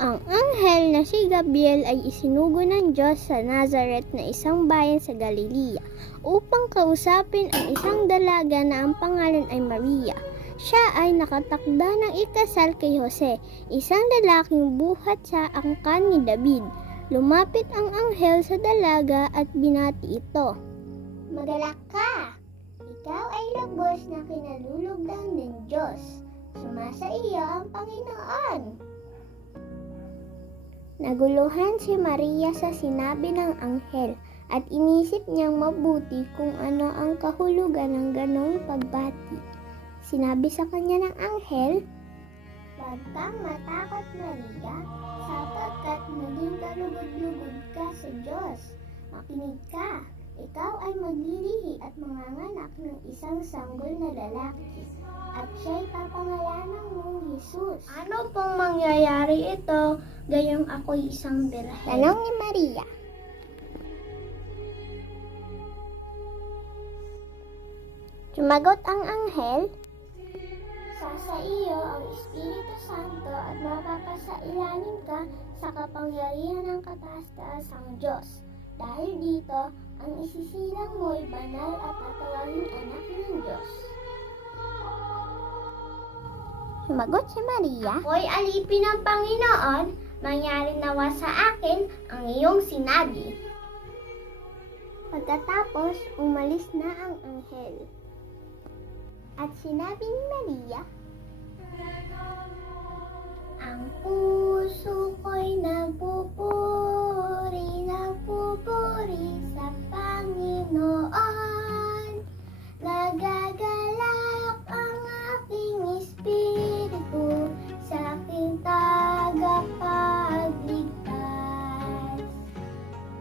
Ang anghel na si Gabriel ay isinugo ng Diyos sa Nazareth na isang bayan sa Galilea upang kausapin ang isang dalaga na ang pangalan ay Maria. Siya ay nakatakda ng ikasal kay Jose, isang lalaking buhat sa angkan ni David. Lumapit ang anghel sa dalaga at binati ito. Magalak ka! Ikaw ay lubos na kinalulugdan ng Diyos. Sumasa iyo ang Panginoon. Naguluhan si Maria sa sinabi ng anghel at inisip niyang mabuti kung ano ang kahulugan ng ganong pagbati. Sinabi sa kanya ng anghel, Huwag kang matakot, Maria, sapagkat maging kalugod-lugod ka sa Diyos. Makinig ka, ikaw ay maglilihi at manganganak ng isang sanggol na lalaki, at siya'y papangalanan mong Jesus. Ano pong mangyayari ito, gayong ako'y isang birhen? Tanong ni Maria. Sumagot ang anghel, Sa iyo ang Espiritu Santo at mapapasailalim ka sa kapangyarihan ng kataas-taasang Diyos. Dahil dito, ang isisilang mo'y banal at tatawagin anak ng Diyos. Sumagot si Maria, Ako'y alipin ng Panginoon, mangyari nawa sa akin ang iyong sinabi. Pagkatapos, umalis na ang anghel. At sinabi ni Maria, Ang puso ko'y nagpupuri sa Panginoon. Nagagalak ang aking espiritu sa aking tagapagligtas.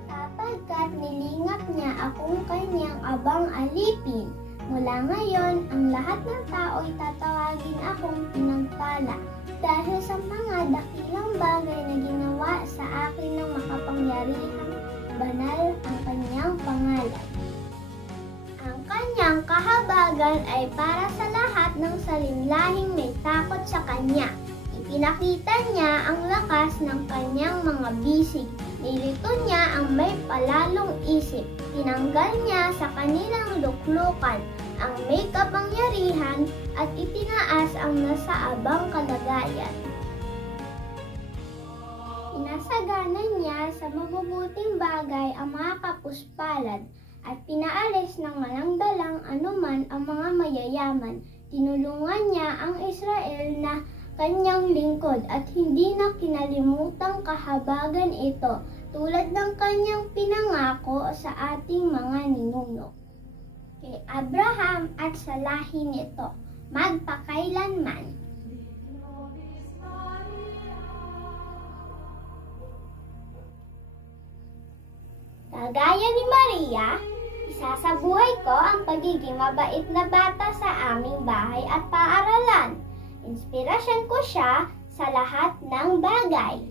Sapagkat nilingap niya akong kanyang abang alipin. Mula ngayon, ang lahat ng tao'y tatawagin akong pinagpala dahil sa mga dakilang bagay na ginawa sa akin ng makapangyarihang banal ang kanyang pangalan. Ang kanyang kahabagan ay para sa lahat ng salinlahing may takot sa kanya. Ipinakita niya ang lakas ng kanyang mga bisig. Nilito niya ang may palalong isip. Tinanggal niya sa kanilang luklukan ang may kapangyarihan at itinaas ang nasa abang kalagayan. Inasagana niya sa mabubuting bagay ang mga kapuspalad at pinaalis ng walang-dalang anuman ang mga mayayaman. Tinulungan niya ang Israel na kanyang lingkod at hindi na kinalimutang kahabagan ito tulad ng kanyang pinangako sa ating mga ninuno. Kay Abraham at sa lahi nito, magpakailanman. Kagaya ni Maria, isasabuhay ko ang pagiging mabait na bata sa aming bahay at paaralan. Inspirasyon ko siya sa lahat ng bagay.